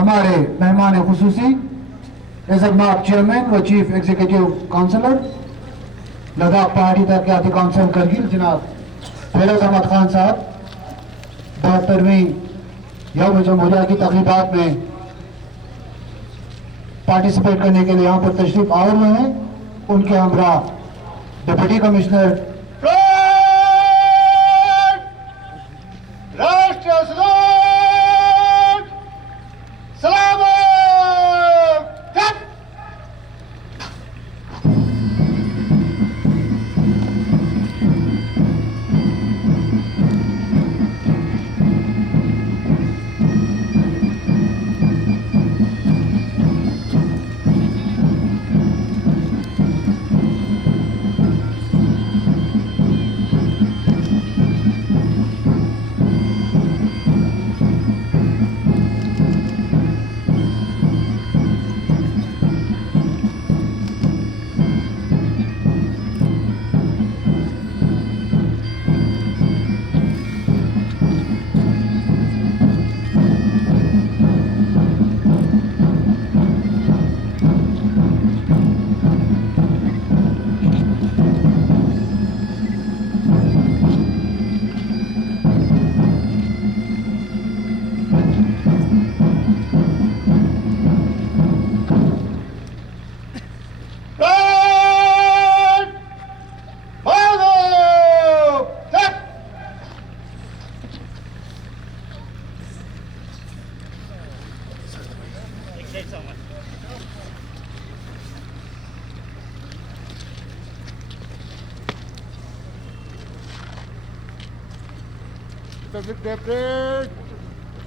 ہمارے مہمان خصوصی عزت مآب چیئرمین و چیف ایگزیکٹو کونسلر لداخ پہاڑی ترقیاتی کونسل کرگل جناب فیروز احمد خان صاحب 72ویں یوم جمہوریہ کی تقریبات میں پارٹیسپیٹ کرنے کے لیے یہاں پر تشریف آور ہوئے ہیں. ان کے ہمراہ ڈپٹی کمشنر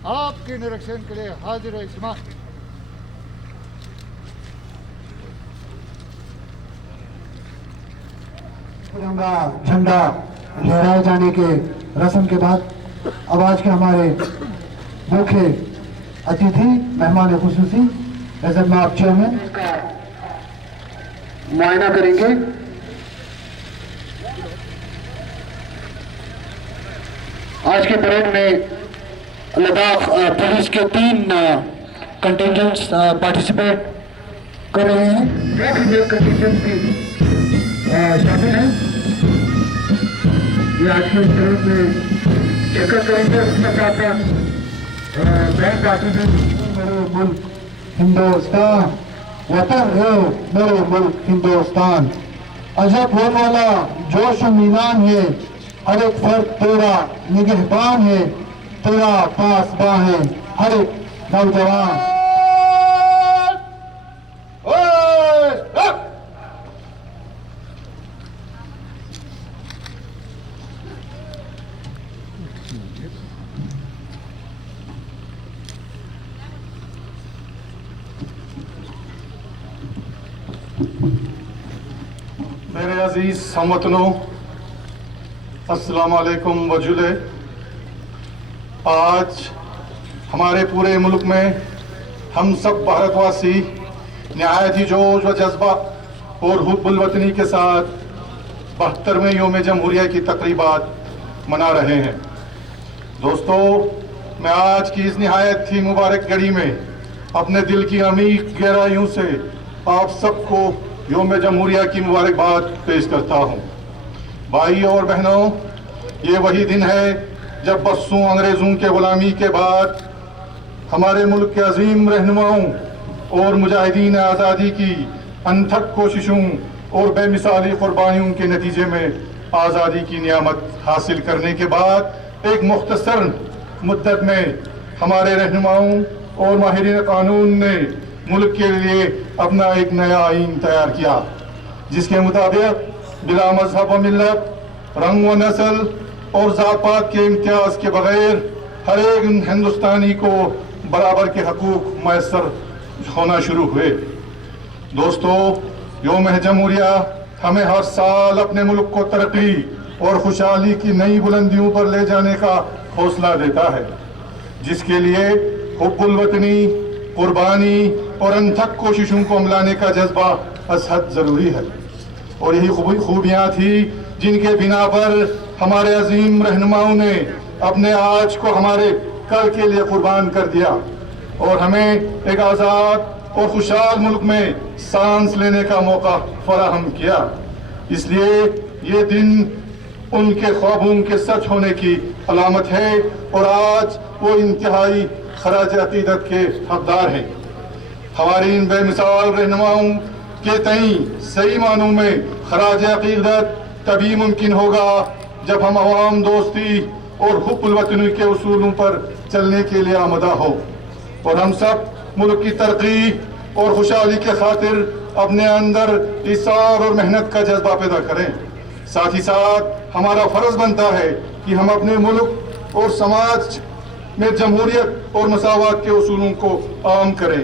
آپ کے نریکشن کے لیے حاضر ہے. اجتماع ترنگا جھنڈا لہرائے جانے کے رسم کے بعد اب آج کے ہمارے مکھیہ اتیتھی مہمان خصوصی عزت مآب چیئرمین کا معائنہ کریں گے. آج کے پریڈ میں لداخ پولیس کے 3 کنٹینجنٹس پارٹیسپیٹ کر رہے ہیں. فیمیل کنٹینجنٹ بھی شامل ہیں. یہ آج کے پریڈ میں شرکت کریں گے. اس کے ساتھ بینڈ آرٹیزن میرے ملک ہندوستان وطن ہے میرے ملک ہندوستان. عجب ہو والا جوش و میلان ہے. ہر ایک فرد تیرا نگہبان ہے. تیرا پاسباں ہے ہر ایک نوجوان. میرے عزیز ہموطنوں، السلام علیکم وجلے. آج ہمارے پورے ملک میں ہم سب بھارت واسی نہایت ہی جوش و جذبہ اور حب الوطنی کے ساتھ 72ویں یوم جمہوریہ کی تقریبات منا رہے ہیں. دوستو، میں آج کی اس نہایت ہی مبارک گھڑی میں اپنے دل کی عمیق گہرائیوں سے آپ سب کو یوم جمہوریہ کی مبارکباد پیش کرتا ہوں. بھائی اور بہنوں، یہ وہی دن ہے جب برسوں انگریزوں کے غلامی کے بعد ہمارے ملک کے عظیم رہنماؤں اور مجاہدین آزادی کی انتھک کوششوں اور بے مثالی قربانیوں کے نتیجے میں آزادی کی نعمت حاصل کرنے کے بعد ایک مختصر مدت میں ہمارے رہنماؤں اور ماہرین قانون نے ملک کے لیے اپنا ایک نیا آئین تیار کیا، جس کے مطابق بلا مذہب و ملت، رنگ و نسل اور ذات پات کے امتیاز کے بغیر ہر ایک ہندوستانی کو برابر کے حقوق میسر ہونا شروع ہوئے. دوستو، یوم جمہوریہ ہمیں ہر سال اپنے ملک کو ترقی اور خوشحالی کی نئی بلندیوں پر لے جانے کا حوصلہ دیتا ہے، جس کے لیے حب الوطنی، قربانی اور انتھک کوششوں کو ملانے کا جذبہ از حد ضروری ہے. اور یہی خوبیاں تھیں جن کے بنا پر ہمارے عظیم رہنماؤں نے اپنے آج کو ہمارے کل کے لیے قربان کر دیا. اور ہمیں ایک آزاد اور خوشحال ملک میں سانس لینے کا موقع فراہم کیا۔ اس لیے یہ دن ان کے خوابوں کے سچ ہونے کی علامت ہے اور آج وہ انتہائی خراج عقیدت کے حقدار ہیں۔ ہماری ان بے مثال رہنماؤں کے تئیں صحیح معنوں میں خراج عقیدت تبھی ممکن ہوگا جب ہم عوام دوستی اور حب الوطنی کے اصولوں پر چلنے کے لیے آمادہ ہو اور ہم سب ملک کی ترقی اور خوشحالی کے خاطر اپنے اندر ایثار اور محنت کا جذبہ پیدا کریں۔ ساتھ ہی ساتھ ہمارا فرض بنتا ہے کہ ہم اپنے ملک اور سماج میں جمہوریت اور مساوات کے اصولوں کو عام کریں۔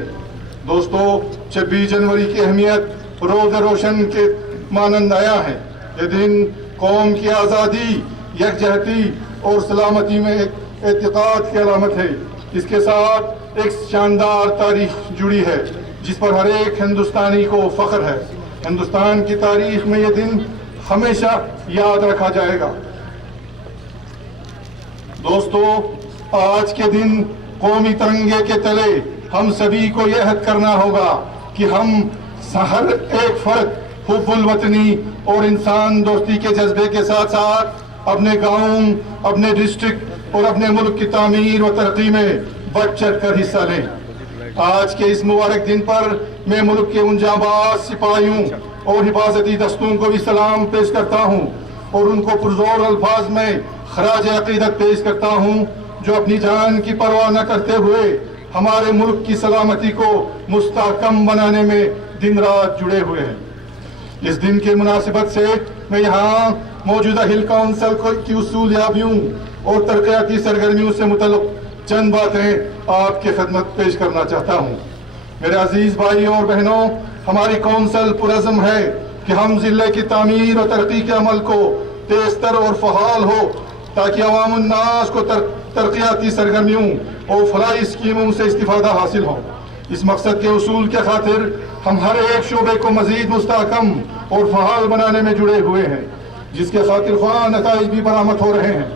دوستو، 26 جنوری کی اہمیت روز روشن کے مانند آیا ہے۔ یہ دن قوم کی آزادی، یکجہتی اور سلامتی میں ایک اعتقاد کی علامت ہے۔ اس کے ساتھ ایک شاندار تاریخ جڑی ہے جس پر ہر ایک ہندوستانی کو فخر ہے۔ ہندوستان کی تاریخ میں یہ دن ہمیشہ یاد رکھا جائے گا۔ دوستو، آج کے دن قومی ترنگے کے تلے ہم سبھی کو یہ عہد کرنا ہوگا کہ ہم ہر ایک فرد حب الوطنی اور انسان دوستی کے جذبے کے ساتھ ساتھ اپنے گاؤں، اپنے ڈسٹرکٹ اور اپنے ملک کی تعمیر و ترقی میں بڑھ چڑھ کر حصہ لیں۔ آج کے اس مبارک دن پر میں ملک کے ان جانباز سپاہیوں اور حفاظتی دستوں کو بھی سلام پیش کرتا ہوں اور ان کو پرزور الفاظ میں خراج عقیدت پیش کرتا ہوں جو اپنی جان کی پرواہ نہ کرتے ہوئے ہمارے ملک کی سلامتی کو مستحکم بنانے میں دن رات جڑے ہوئے ہیں۔ اس دن کی مناسبت سے میں یہاں موجودہ ہل کونسل کی اصول یابیوں اور ترقیاتی سرگرمیوں سے متعلق چند باتیں آپ کی خدمت پیش کرنا چاہتا ہوں۔ میرے عزیز بھائیوں اور بہنوں، ہماری کونسل پرعزم ہے کہ ہم ضلع کی تعمیر اور ترقی کے عمل کو تیز تر اور فعال ہو تاکہ عوام الناس کو ترقیاتی سرگرمیوں اور فلاحی اسکیموں سے استفادہ حاصل ہو۔ اس مقصد کے اصول کے خاطر ہم ہر ایک شعبے کو مزید مستحکم اور فعال بنانے میں جڑے ہوئے ہیں، جس کے خاطر خواہ نتائج بھی برآمد ہو رہے ہیں۔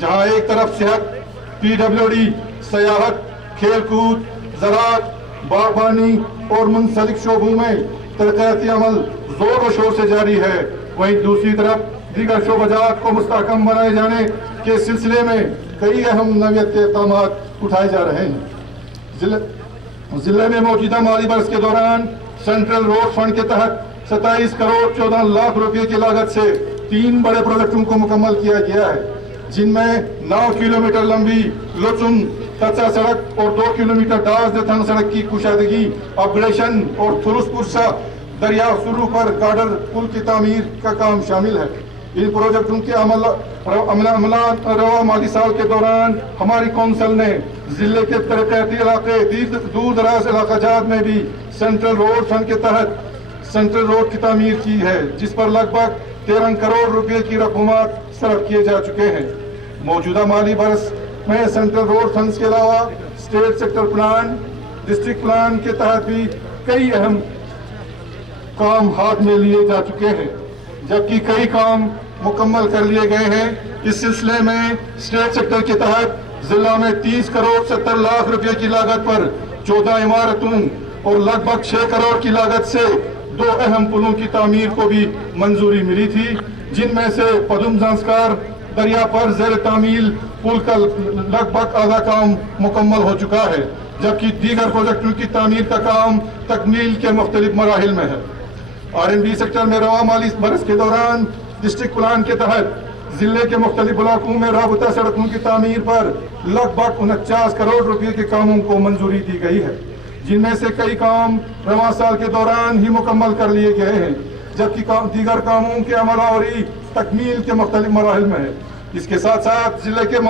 جہاں ایک طرف صحت، PWD، سیاحت، کھیل کود، زراعت، باغبانی اور منسلک شعبوں میں ترقیاتی عمل زور و شور سے جاری ہے، وہیں دوسری طرف دیگر شعبہ جات کو مستحکم بنائے جانے کے سلسلے میں کئی اہم نوعیت کے اقدامات اٹھائے جا رہے ہیں۔ ضلع میں موجودہ مالی برس کے دوران سینٹرل روڈ فنڈ کے تحت 27 کروڑ 14 لاکھ روپے کی لاگت سے 3 بڑے پروجیکٹوں کو مکمل کیا گیا ہے، جن میں 9 کلومیٹر لمبی لچن کچا سڑک اور 2 کلومیٹر ڈاس دتھن سڑک کی کشادگی، اپ گریڈیشن اور تھرس پرسا دریا سرو پر گارڈر پل کی تعمیر کا کام شامل ہے۔ ان پروجیکٹوں کے رواں مالی سال کے دوران ہماری کونسل نے ضلع کے ترقیاتی علاقے دور دراز علاقہ جات میں بھی سینٹرل روڈ فنڈ کے تحت سینٹرل روڈ کی تعمیر کی ہے، جس پر لگ بھگ 13 کروڑ روپے کی رقومات صرف کیے جا چکے ہیں۔ موجودہ مالی برس میں سینٹرل روڈ فنڈز کے علاوہ estate sector plan, district plan کے تحت بھی کئی اہم کام ہاتھ میں لیے جا چکے ہیں، جبکہ کئی کام مکمل کر لیے گئے ہیں۔ اس سلسلے میں اسٹیٹ سیکٹر کے تحت ضلع میں 30 کروڑ 70 لاکھ روپے کی لاگت پر 14 عمارتوں اور لگ بھگ 6 کروڑ کی لاگت سے 2 اہم پلوں کی تعمیر کو بھی منظوری ملی تھی، جن میں سے پدم زانسکار دریا پر زیر تعمیل پل کا لگ بھگ آدھا کام مکمل ہو چکا ہے، جبکہ دیگر پروجیکٹوں کی تعمیر کا کام تکمیل کے مختلف مراحل میں ہے۔ R&D سیکٹر میں رواں مالی برس کے دوران ڈسٹرکٹ پلان کے تحت ضلع کے مختلف بلاکوں میں رابطہ سڑکوں کی تعمیر پر لگ بھگ 49 کروڑ روپے کے کاموں کو منظوری دی گئی ہے، جن میں سے کئی کام رواں سال کے دوران ہی مکمل کر لیے گئے ہیں، جبکہ دیگر کاموں کے عمل آوری تکمیل کے مختلف مراحل میں ہے۔ اس کے ساتھ ساتھ ضلع کے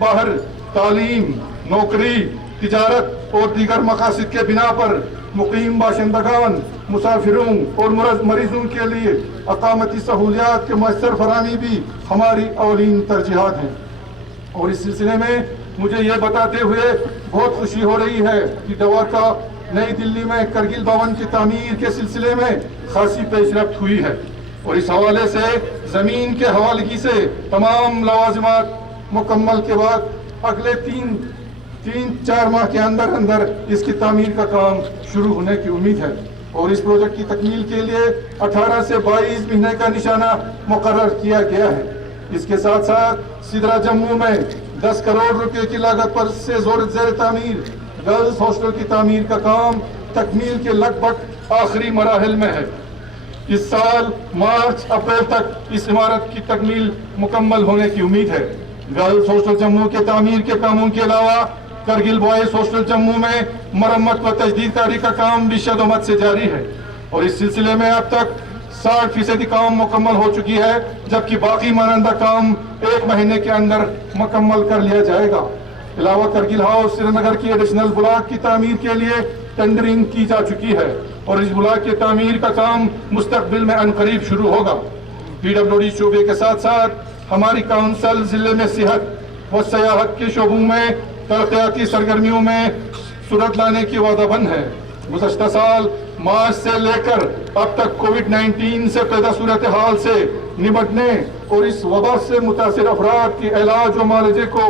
باہر تعلیم، نوکری، تجارت اور دیگر مقاصد کے بنا پر مقیم باشندگان، مسافروں اور مریضوں کے لیے اقامتی سہولیات کے مؤثر فراہمی بھی ہماری اولین ترجیحات ہیں۔ اور اس سلسلے میں مجھے یہ بتاتے ہوئے بہت خوشی ہو رہی ہے کہ دوارکا نئی دلی میں کرگل بھون کی تعمیر کے سلسلے میں خاصی پیش رفت ہوئی ہے، اور اس حوالے سے زمین کے حوالگی سے تمام لوازمات مکمل کے بعد اگلے 3 3-4 ماہ کے اندر اندر اس کی تعمیر کا کام شروع ہونے کی امید ہے اور اس پروجیکٹ کی تکمیل کے لیے 18 سے 22 مہینے کا نشانہ مقرر کیا گیا ہے۔ اس کے ساتھ ساتھ سدرا جموں میں 10 کروڑ روپے کی لاگت پر سے زیر تعمیر گرلز ہاسٹل کی تعمیر کا کام تکمیل کے لگ بھگ آخری مراحل میں ہے۔ اس سال مارچ اپریل تک اس عمارت کی تکمیل مکمل ہونے کی امید ہے۔ گرلز ہاسٹل جموں کے تعمیر کے کاموں کے علاوہ کرگل بوائز ہاسٹل جموں میں مرمت و تجدید کاری کا کام بھی شدت سے جاری ہے اور اس سلسلے میں اب تک 60% کام مکمل ہو چکی ہے، جبکہ باقی مانندہ کام 1 مہینے کے اندر مکمل کر لیا جائے گا۔ علاوہ کرگل ہاؤس سری نگر کی ایڈیشنل بلاک کی تعمیر کے لیے ٹینڈرنگ کی جا چکی ہے اور اس بلاک کی تعمیر کا کام مستقبل میں عنقریب شروع ہوگا۔ پی ڈبلیو ڈی شعبے کے ساتھ ساتھ ہماری کونسل ضلع میں صحت و سیاحت کے شعبوں میں ترقیاتی سرگرمیوں میں صورت لانے کی وعدہ بند ہے۔ گزشتہ سال مارچ سے لے کر اب تک کووڈ-19 سے پیدا صورتحال سے نمٹنے اور اس وبا سے متاثر افراد کے علاج و معالجے کو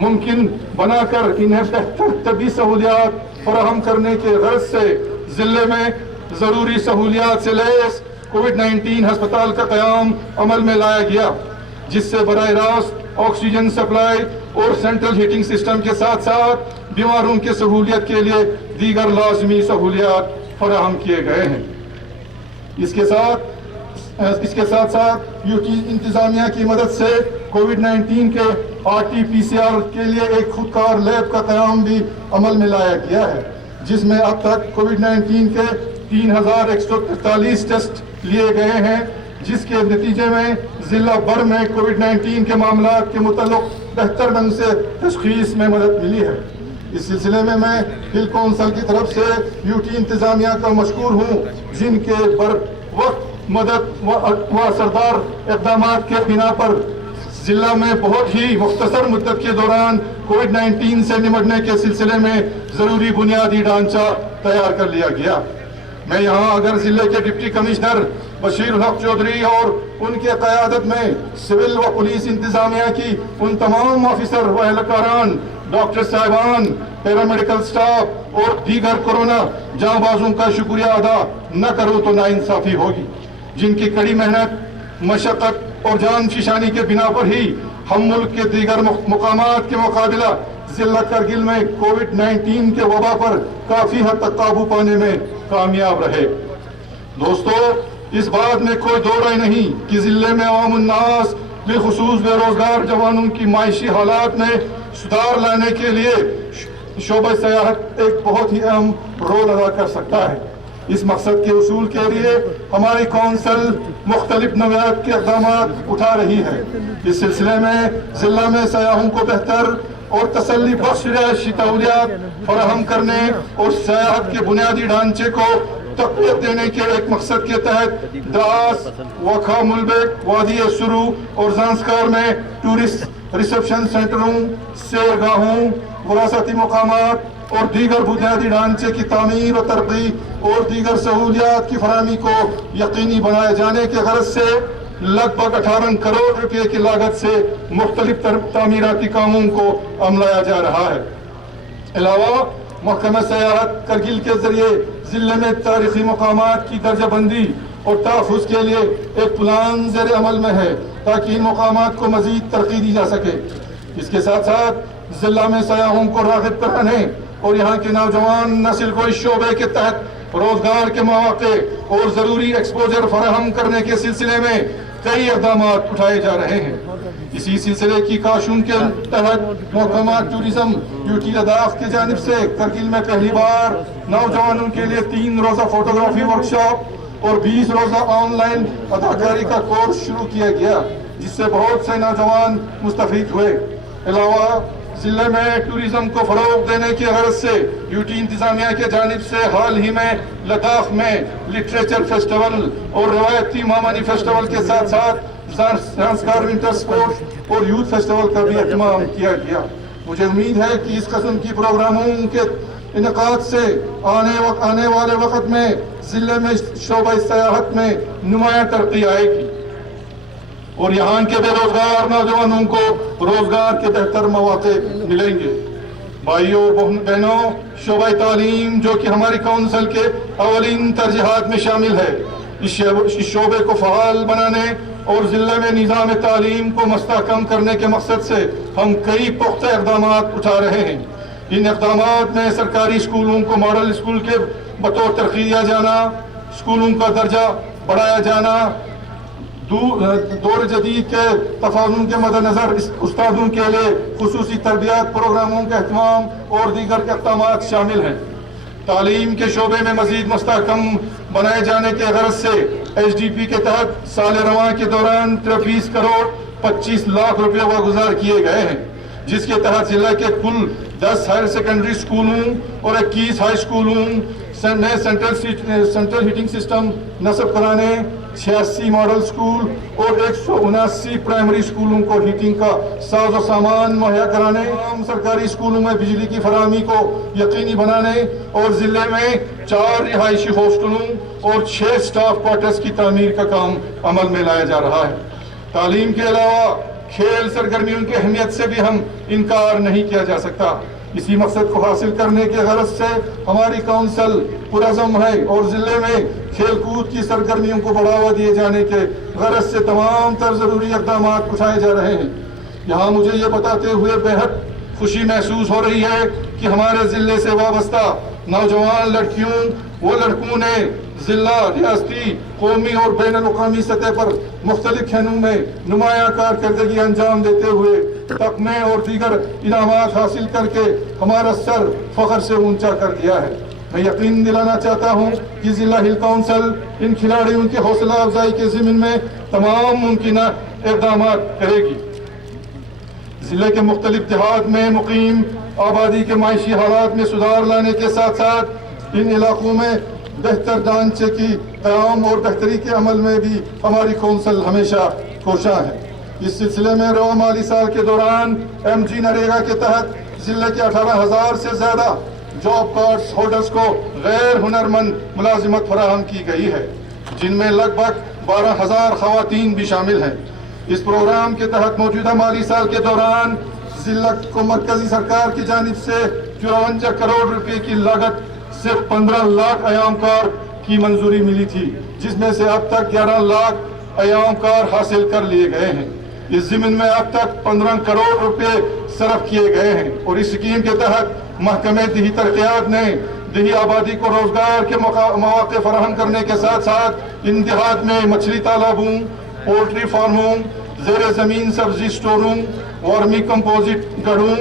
ممکن بنا کر انہیں بہتر طبی سہولیات فراہم کرنے کے غرض سے ضلع میں ضروری سہولیات سے لیس کووڈ-19 ہسپتال کا قیام عمل میں لایا گیا، جس سے براہ راست آکسیجن سپلائی اور سینٹرل ہیٹنگ سسٹم کے ساتھ ساتھ بیماروں کی سہولیت کے لیے دیگر لازمی سہولیات فراہم کیے گئے ہیں۔ اس کے ساتھ ساتھ یو ٹی انتظامیہ کی مدد سے کووڈ-19 کے RT-PCR کے لیے ایک خودکار لیب کا قیام بھی عمل میں لایا گیا ہے، جس میں اب تک کووڈ-19 کے 3143 ٹیسٹ لیے گئے ہیں، جس کے نتیجے میں ضلع بھر میں کووڈ-19 کے معاملات کے متعلق بہتر ڈھنگ سے تشخیص میں مدد ملی ہے۔ اس سلسلے میں ہل کونسل کی طرف سے یو ٹی انتظامیہ کا مشکور ہوں، جن کے بر وقت مدد و اثردار اقدامات کے بنا پر ضلع میں بہت ہی مختصر مدت کے دوران کووڈ-19 سے نمٹنے کے سلسلے میں ضروری بنیادی ڈھانچہ تیار کر لیا گیا۔ میں یہاں اگر ضلع کے ڈپٹی کمشنر بشیر الحق چودھری اور ان کے قیادت میں سول و پولیس انتظامیہ کی ان تمام آفیسر و اہلکاران، ڈاکٹر صاحبان، پیرامیڈیکل سٹاف اور دیگر کورونا جاں بازوں کا شکریہ ادا نہ کروں تو ناانصافی ہوگی، جن کی کڑی محنت، مشقت اور جان فشانی کے بنا پر ہی ہم ملک کے دیگر مقامات کے مقابلہ ضلع کرگل میں کووڈ-19 کے وبا پر کافی حد تک قابو پانے میں کامیاب رہے۔ دوستو، اس بات میں کوئی دو رائے نہیں کہ ضلع میں عوام الناس بالخصوص بے روزگار جوانوں کی معاشی حالات میں سدھار لانے کے لیے شعبہ سیاحت ایک بہت ہی اہم رول ادا کر سکتا ہے۔ اس مقصد کے حصول کے لیے ہماری کونسل مختلف نوعیت کے اقدامات اٹھا رہی ہے۔ اس سلسلے میں ضلع میں سیاحوں کو بہتر اور تسلی بخش رہائشی سہولیات فراہم کرنے اور سیاحت کے بنیادی ڈھانچے کو تقویت دینے کے ایک مقصد کے تحت دراس، وکھا ملبک، وادی سرو اور زانسکار میں ٹورسٹ ریسپشن سینٹروں، سیرگاہوں، وراثتی مقامات اور دیگر بنیادی ڈھانچے کی تعمیر و ترقی اور دیگر سہولیات کی فراہمی کو یقینی بنائے جانے کے غرض سے لگ بھگ 18 کروڑ روپے کی لاگت سے مختلف تعمیراتی کاموں کو عملایا جا رہا ہے۔ علاوہ محکمہ سیاحت کرگل کے ذریعے ضلع میں تاریخی مقامات کی درجہ بندی اور تحفظ کے لیے ایک پلان زیر عمل میں ہے تاکہ ان مقامات کو مزید ترقی دی جا سکے۔ اس کے ساتھ ساتھ ضلع میں سیاحوں کو راغب کرانے اور یہاں کے نوجوان نسل کو اس شعبے کے تحت روزگار کے مواقع اور ضروری ایکسپوجر فراہم کرنے کے سلسلے میں کئی اقدامات اٹھائے جا رہے ہیں۔ اسی سلسلے کی کاشون کے تحت محکمہ ٹورزم یو ٹی لداخ کی جانب سے کرگل میں پہلی بار نوجوانوں کے لیے 3 روزہ فوٹوگرافی ورکشاپ اور 20 روزہ آن لائن اداکاری کا کورس شروع کیا گیا، جس سے بہت سے نوجوان مستفید ہوئے۔ علاوہ ضلع میں ٹورزم کو فروغ دینے کی غرض سے یو ٹی انتظامیہ کے جانب سے حال ہی میں لداخ میں لٹریچر فیسٹیول اور روایتی مامانی فیسٹیول کے ساتھ ساتھ زانسکار ونٹر سپورٹس اور یوتھ فیسٹیول کا بھی اہتمام کیا گیا۔ مجھے امید ہے کہ اس قسم کی پروگراموں کے انعقاد سے آنے والے وقت میں ضلع میں شعبہ سیاحت میں نمایاں ترقی آئے گی اور یہاں کے بے روزگار نوجوانوں کو روزگار کے بہتر مواقع ملیں گے۔ بھائیوں اور بہنوں، شعبہ تعلیم جو کہ ہماری کونسل کے اولین ترجیحات میں شامل ہے، اس شعبے کو فعال بنانے اور ضلع میں نظام تعلیم کو مستحکم کرنے کے مقصد سے ہم کئی پختہ اقدامات اٹھا رہے ہیں۔ ان اقدامات میں سرکاری اسکولوں کو ماڈل اسکول کے بطور ترقی دیا جانا، اسکولوں کا درجہ بڑھایا جانا، دور جدید کے تفاضل کے مد نظر استادوں کے لیے خصوصی تربیت پروگراموں کا اہتمام اور دیگر اقدامات شامل ہیں۔ تعلیم کے شعبے میں مزید مستحکم بنائے جانے کے غرض سے ایچ ڈی پی کے تحت سال رواں کے دوران 23 کروڑ 25 لاکھ روپے واگزار کیے گئے ہیں، جس کے تحت ضلع کے کل 10 ہائر سیکنڈری اسکولوں اور 21 ہائی اسکولوں میں سینٹرل ہیٹنگ سسٹم نصب کرانے، 86 ماڈل اسکول اور 179 پرائمری اسکولوں کو ہیٹنگ کا ساز و سامان مہیا کرانے، تمام سرکاری اسکولوں میں بجلی کی فراہمی کو یقینی بنانے اور ضلع میں 4 رہائشی ہاسٹلوں اور 6 اسٹاف کوارٹرز کی تعمیر کا کام عمل میں لایا جا رہا ہے۔ تعلیم کے علاوہ کھیل سرگرمیوں کی اہمیت سے بھی ہم انکار نہیں کیا جا سکتا۔ اسی مقصد کو حاصل کرنے کے غرض سے ہماری کونسل پرعزم ہے اور ضلع میں کھیل کود کی سرگرمیوں کو بڑھاوا دیے جانے کے غرض سے تمام تر ضروری اقدامات اٹھائے جا رہے ہیں۔ یہاں مجھے یہ بتاتے ہوئے بہت خوشی محسوس ہو رہی ہے کہ ہمارے ضلع سے وابستہ نوجوان لڑکیوں و لڑکوں نے ضلع، ریاستی، قومی اور بین الاقوامی سطح پر مختلف کھیلوں میں نمایاں کارکردگی انجام دیتے ہوئے تمغے اور دیگر انعامات حاصل کر کے ہمارا سر فخر سے اونچا کر دیا ہے۔ میں یقین دلانا چاہتا ہوں کہ ضلع ہل کونسل ان کھلاڑیوں کی حوصلہ افزائی کے ضمن میں تمام ممکنہ اقدامات کرے گی۔ ضلع کے مختلف دیہات میں مقیم آبادی کے معاشی حالات میں سدھار لانے کے ساتھ ساتھ ان علاقوں میں بہتر ڈھانچے کی قیام اور بہتری کے عمل میں بھی ہماری کونسل ہمیشہ کوشاں ہے۔ اس سلسلے میں رواں مالی سال کے دوران ایم جی نریگا کے تحت ضلع کے 18,000 سے زیادہ جاب کارڈز ہولڈرز کو غیر ہنرمند ملازمت فراہم کی گئی ہے، جن میں لگ بھگ 12,000 خواتین بھی شامل ہیں۔ اس پروگرام کے تحت موجودہ مالی سال کے دوران ضلع کو مرکزی سرکار کی جانب سے 54 کروڑ روپے کی لاگت صرف 15 لاکھ ایام کار کی منظوری ملی تھی، جس میں سے اب تک 11 لاکھ ایام کار حاصل کر لیے گئے ہیں۔ اس ضمن میں اب تک 15 کروڑ روپے صرف کیے گئے ہیں اور اس اسکیم کے تحت محکمہ دیہی ترقیات نے دیہی آبادی کو روزگار کے مواقع فراہم کرنے کے ساتھ ساتھ ان دیہات میں مچھلی تالابوں، پولٹری فارموں، زیر زمین سبزی سٹوروں، ورمی کمپوزٹ گڑھوں،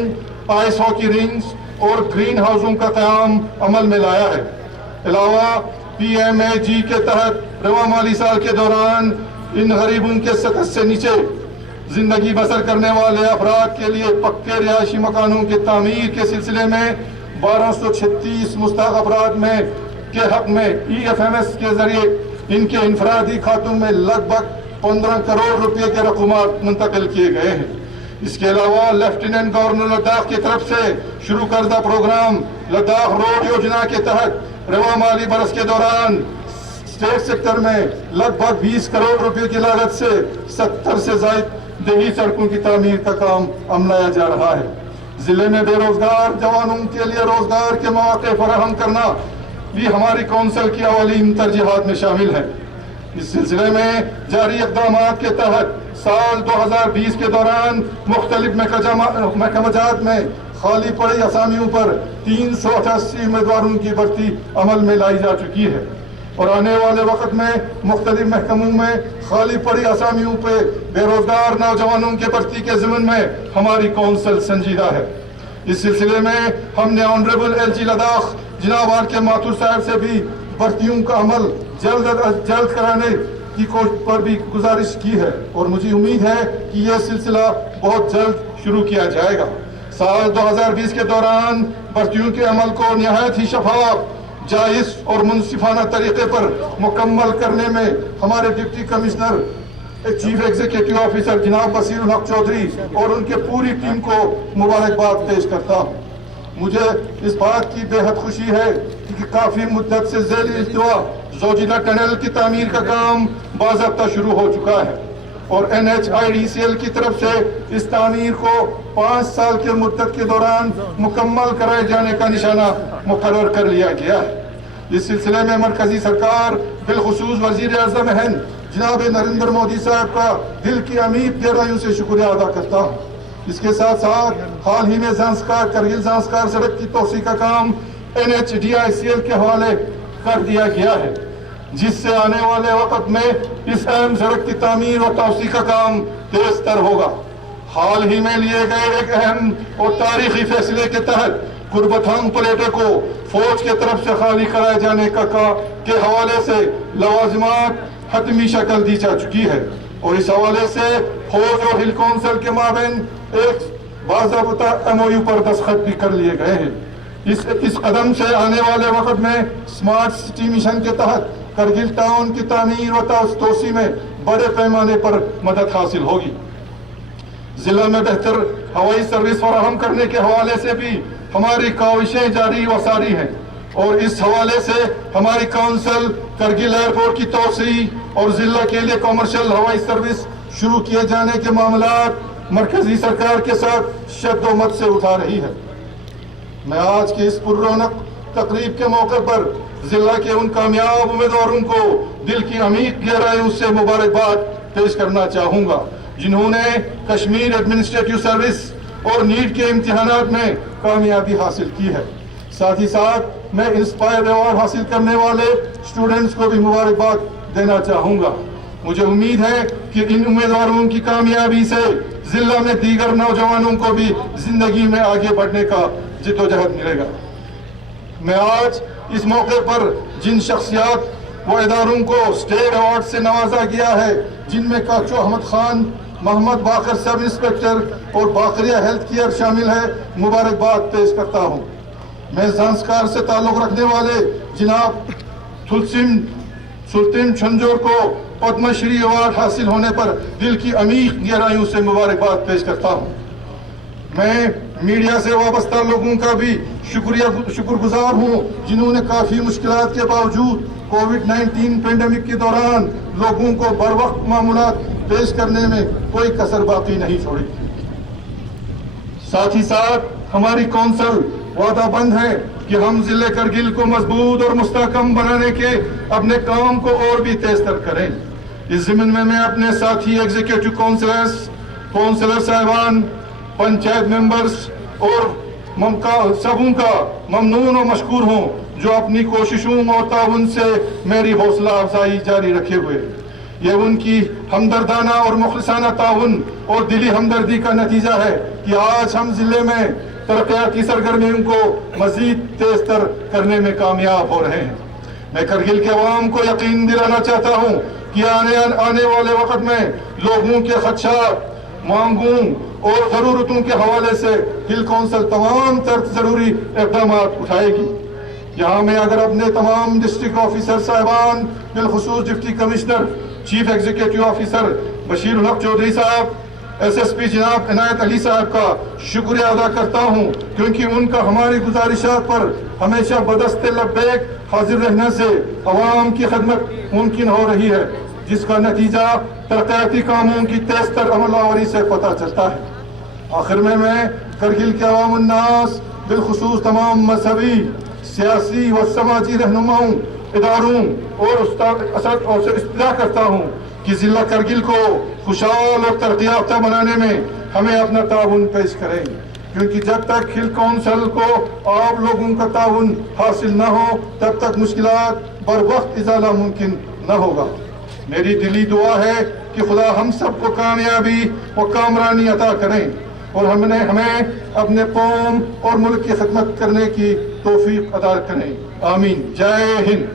آئس ہاکی رنگز اور گرین ہاؤسوں کا قیام عمل میں لایا ہے۔ علاوہ پی ایم اے جی کے تحت رواں مالی سال کے دوران ان غریبوں کے سطح سے نیچے زندگی بسر کرنے والے افراد کے لیے پکے رہائشی مکانوں کی تعمیر کے سلسلے میں 1236 مستحق افراد میں کے حق میں ای ایف ایم ایس کے ذریعے ان کے انفرادی کھاتوں میں لگ بھگ 15 کروڑ روپے کے رقومات منتقل کیے گئے ہیں۔ اس کے علاوہ لیفٹیننٹ گورنر لداخ کی طرف سے شروع کردہ پروگرام لداخ روڈ یوجنا کے تحت رواں مالی برس کے دوران اسٹیٹ سیکٹر میں لگ بھگ 20 کروڑ روپے کی لاگت سے 70 سے زائد دیہی سڑکوں کی تعمیر کا کام عملایا جا رہا ہے۔ ضلع میں بے روزگار جوانوں کے لیے روزگار کے مواقع فراہم کرنا بھی ہماری کونسل کی اولین ترجیحات میں شامل ہے۔ اس سلسلے میں جاری اقدامات کے تحت سال 2020 کے دوران مختلف محکمہ جات میں خالی پڑی اسامیوں پر 388 امیدواروں کی بھرتی عمل میں لائی جا چکی ہے اور آنے والے وقت میں مختلف محکموں میں خالی پڑی اسامیوں پہ بے روزگار نوجوانوں کے بھرتی کے ضمن میں ہماری کونسل سنجیدہ ہے۔ اس سلسلے میں ہم نے آنریبل ایل جی لداخ جناب آر کے ماتھور صاحب سے بھی بھرتیوں کا عمل جلد از جلد کرانے کی کوشش پر بھی گزارش کی ہے اور مجھے امید ہے کہ یہ سلسلہ بہت جلد شروع کیا جائے گا۔ سال 2020 کے دوران بھرتیوں کے عمل کو نہایت ہی شفاف، جائز اور منصفانہ طریقے پر مکمل کرنے میں ہمارے deputy commissioner chief executive officer جناب بصیر الحق چودھری اور ان کے پوری ٹیم کو مبارکباد پیش کرتا ہوں۔ مجھے اس بات کی بے حد خوشی ہے کہ کافی مدت سے ذیلی التوا زوجیدہ ٹنل کی تعمیر کا کام باضابطہ شروع ہو چکا ہے اور NHIDCL کی طرف سے اس تعمیر کو 5 سال کے مدت کے دوران مکمل کرائے جانے کا نشانہ مقرر کر لیا گیا ہے۔ اس سلسلے میں مرکزی سرکار بالخصوص وزیر اعظم ہند جناب نریندر مودی صاحب کا دل کی عمیق گہرائیوں سے شکریہ ادا کرتا ہوں۔ اس کے ساتھ ساتھ حال ہی میں کرگل زانسکار سڑک کی توسیع کا کام NHDICL کے حوالے کر دیا گیا ہے، جس سے آنے والے وقت میں اس اہم سڑک کی تعمیر اور توسیع کا کام تیز تر ہوگا۔ حال ہی میں لیے گئے ایک اہم اور تاریخی فیصلے کے تحت قربتھانگ پلیٹے کو فوج کے طرف سے خالی کرائے جانے کے حوالے سے لوازمات حتمی شکل دی جا چکی ہے، اور اس حوالے سے فوج اور ہل کونسل کے مابین ایک باضابطہ MOU پر دستخط بھی کر لیے گئے ہیں۔ اس قدم سے آنے والے وقت میں سمارٹ سٹی مشن کے تحت کرگل ٹاؤن کی تعمیر و توسیع میں بڑے پیمانے پر مدد حاصل ہوگی۔ ضلع میں بہتر ہوائی سروس فراہم کرنے کے حوالے سے بھی ہماری کاوشیں جاری و ساری ہیں، اور اس حوالے سے ہماری کونسل کرگل ایئرپورٹ کی توسیع اور ضلع کے لیے کمرشل ہوائی سروس شروع کیے جانے کے معاملات مرکزی سرکار کے ساتھ شد و مت سے اٹھا رہی ہے۔ میں آج کی اس پر رونق تقریب کے موقع پر ضلع کے ان کامیاب امیدواروں کو دل کی عمیق گہرائیوں سے مبارکباد پیش کرنا چاہوں گا، جنہوں نے کشمیر ایڈمنسٹریٹو سروس اور نیٹ کے امتحانات میں کامیابی حاصل کی ہے۔ ساتھ ہی ساتھ میں انسپائر ایوارڈ حاصل کرنے والے اسٹوڈنٹس کو بھی مبارکباد دینا چاہوں گا۔ مجھے امید ہے کہ ان امیدواروں کی کامیابی سے ضلع میں دیگر نوجوانوں کو بھی زندگی میں آگے بڑھنے کا جد و جہد ملے گا۔ میں آج اس موقع پر جن شخصیات و اداروں کو اسٹیٹ ایوارڈ سے نوازا گیا ہے، جن میں کاچو احمد خان، محمد باقر سب انسپیکٹر اور باقریہ ہیلتھ کیئر شامل ہے، مبارکباد پیش کرتا ہوں۔ میں زانسکار سے تعلق رکھنے والے جناب سلطین چھنجور کو پدم شری ایوارڈ حاصل ہونے پر دل کی عمیق گہرائیوں سے مبارکباد پیش کرتا ہوں۔ میں میڈیا سے وابستہ لوگوں کا بھی شکر گزار ہوں، جنہوں نے کافی مشکلات کے باوجود کووڈ-19 پینڈیمک کے دوران لوگوں کو بروقت معمولات پیش کرنے میں کوئی کسر باقی نہیں چھوڑی۔ ساتھ ہی ساتھ ہماری کونسل وعدہ بند ہے کہ ہم ضلع کرگل کو مضبوط اور مستحکم بنانے کے اپنے کام کو اور بھی تیز تر کریں۔ اس ضمن میں اپنے ساتھی ایگزیکٹو کونسلر صاحبان، پنچایت ممبرز اور سبوں کا ممنون و مشکور ہوں، جو اپنی کوششوں اور تعاون سے میری حوصلہ افزائی جاری رکھے ہوئے۔ یہ ان کی ہمدردانہ اور مخلصانہ تعاون اور دلی ہمدردی کا نتیجہ ہے کہ آج ہم ضلع میں ترقیاتی سرگرمیوں کو مزید تیز تر کرنے میں کامیاب ہو رہے ہیں۔ میں کرگل کے عوام کو یقین دلانا چاہتا ہوں کہ آنے والے وقت میں لوگوں کے خدشات، مانگوں اور ضرورتوں کے حوالے سے ہل کونسل تمام تر ضروری اقدامات اٹھائے گی۔ یہاں میں اگر اپنے تمام ڈسٹرکٹ آفیسر صاحبان، بالخصوص deputy commissioner, chief executive officer Bashir الحق چودھری صاحب، SSP جناب عنایت علی صاحب کا شکریہ ادا کرتا ہوں، کیونکہ ان کا ہماری گزارشات پر ہمیشہ بدست لبیک حاضر رہنے سے عوام کی خدمت ممکن ہو رہی ہے، جس کا نتیجہ ترقیاتی کاموں کی تیز تر عمل آوری سے پتہ چلتا ہے۔ آخر میں کرگل کے عوام الناس، بالخصوص تمام مذہبی، سیاسی و سماجی رہنماؤں، اداروں اور سے استدعا کرتا ہوں کہ ضلع کرگل کو خوشحال اور ترقی یافتہ بنانے میں ہمیں اپنا تعاون پیش کریں، کیونکہ جب تک ہل کونسل کو آپ لوگوں کا تعاون حاصل نہ ہو، تب تک مشکلات بر وقت ازالہ ممکن نہ ہوگا۔ میری دلی دعا ہے کہ خدا ہم سب کو کامیابی و کامرانی عطا کریں، اور ہمیں اپنے قوم اور ملک کی خدمت کرنے کی توفیق عطا کریں۔ آمین۔ جے ہند۔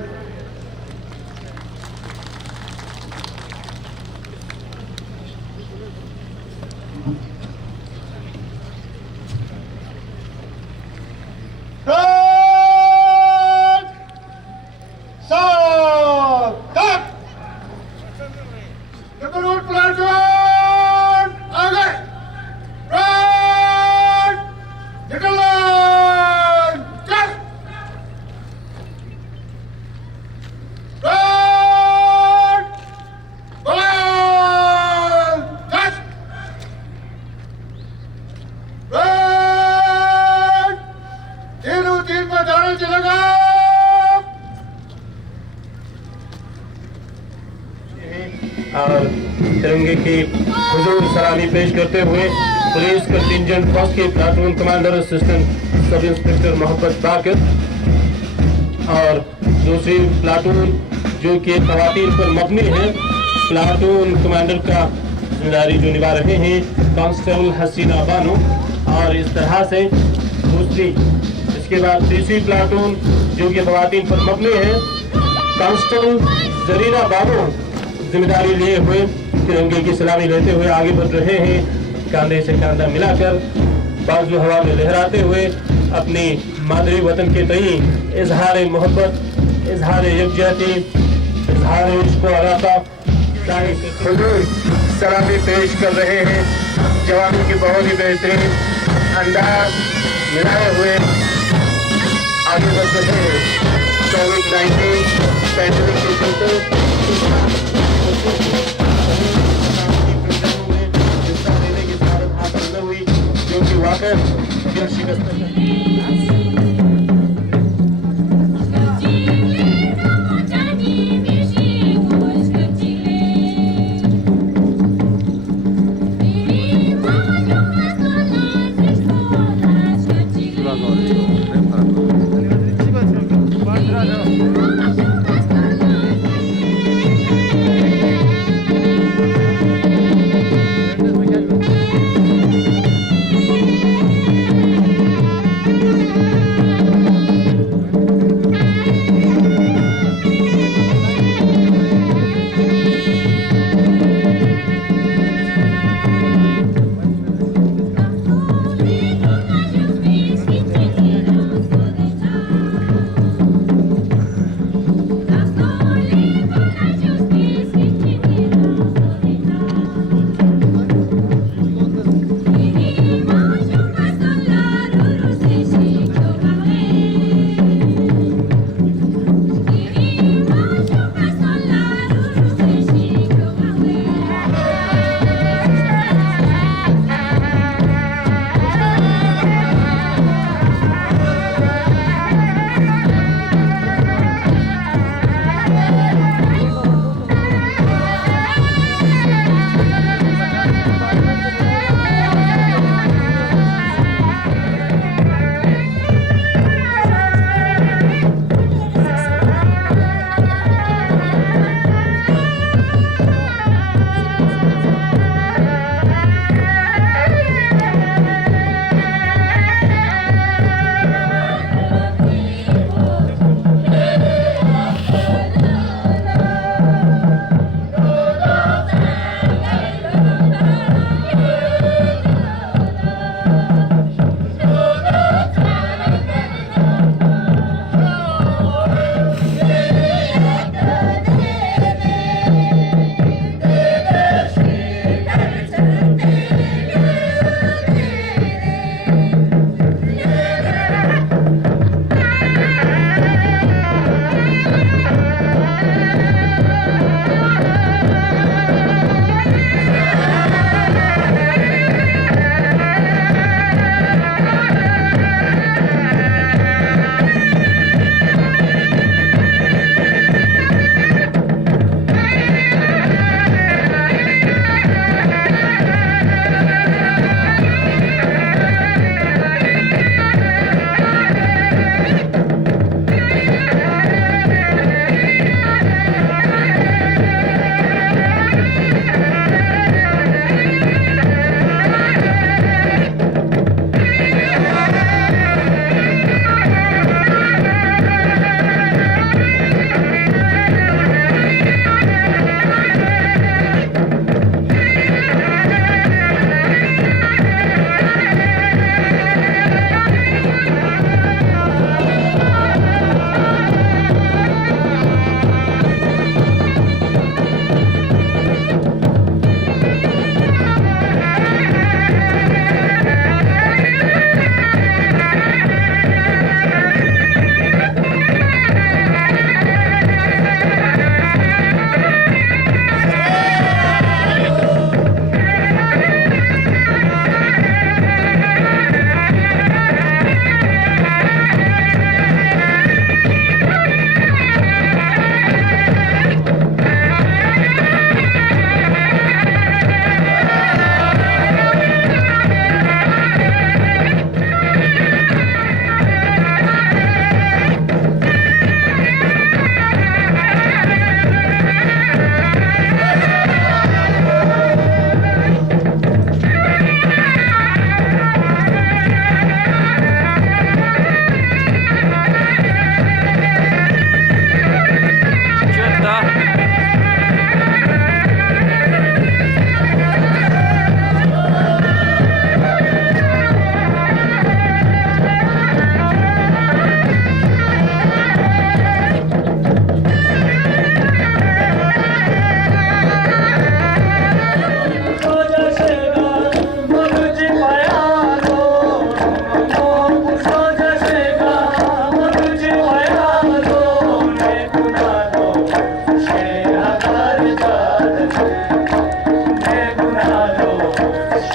پیش کرتے ہوئے پولیس کنٹینجنٹ فسٹ کے پلاٹون کمانڈر اسسٹنٹ سب انسپکٹر محبت باقر اور دوسری پلاٹون جو کہ خواتین پر مبنی ہے پلاٹون کمانڈر کا ذمہ داری جو نبھا رہے ہیں کانسٹیبل حسینہ بانو اور اس طرح سے دوسری اس کے بعد تیسری پلاٹون جو کہ خواتین پر مبنی ہے کانسٹیبل زرینہ بانو ذمہ داری لیے ہوئے ترنگے کی سلامی لیتے ہوئے آگے بڑھ رہے ہیں کاندھے سے کاندھا ملا کر بازو ہوا میں لہراتے ہوئے اپنی مادری وطن کے تئیں اظہار محبت اظہار یکجہتی اظہار عشق و علاقہ حضور سلامی پیش کر رہے ہیں جوانوں کی بہت ہی بہترین انداز ملائے ہوئے آگے بڑھ رہے ہیں کووڈ-19 پینڈیمک کے چلتے جو کہ واقع دل شکست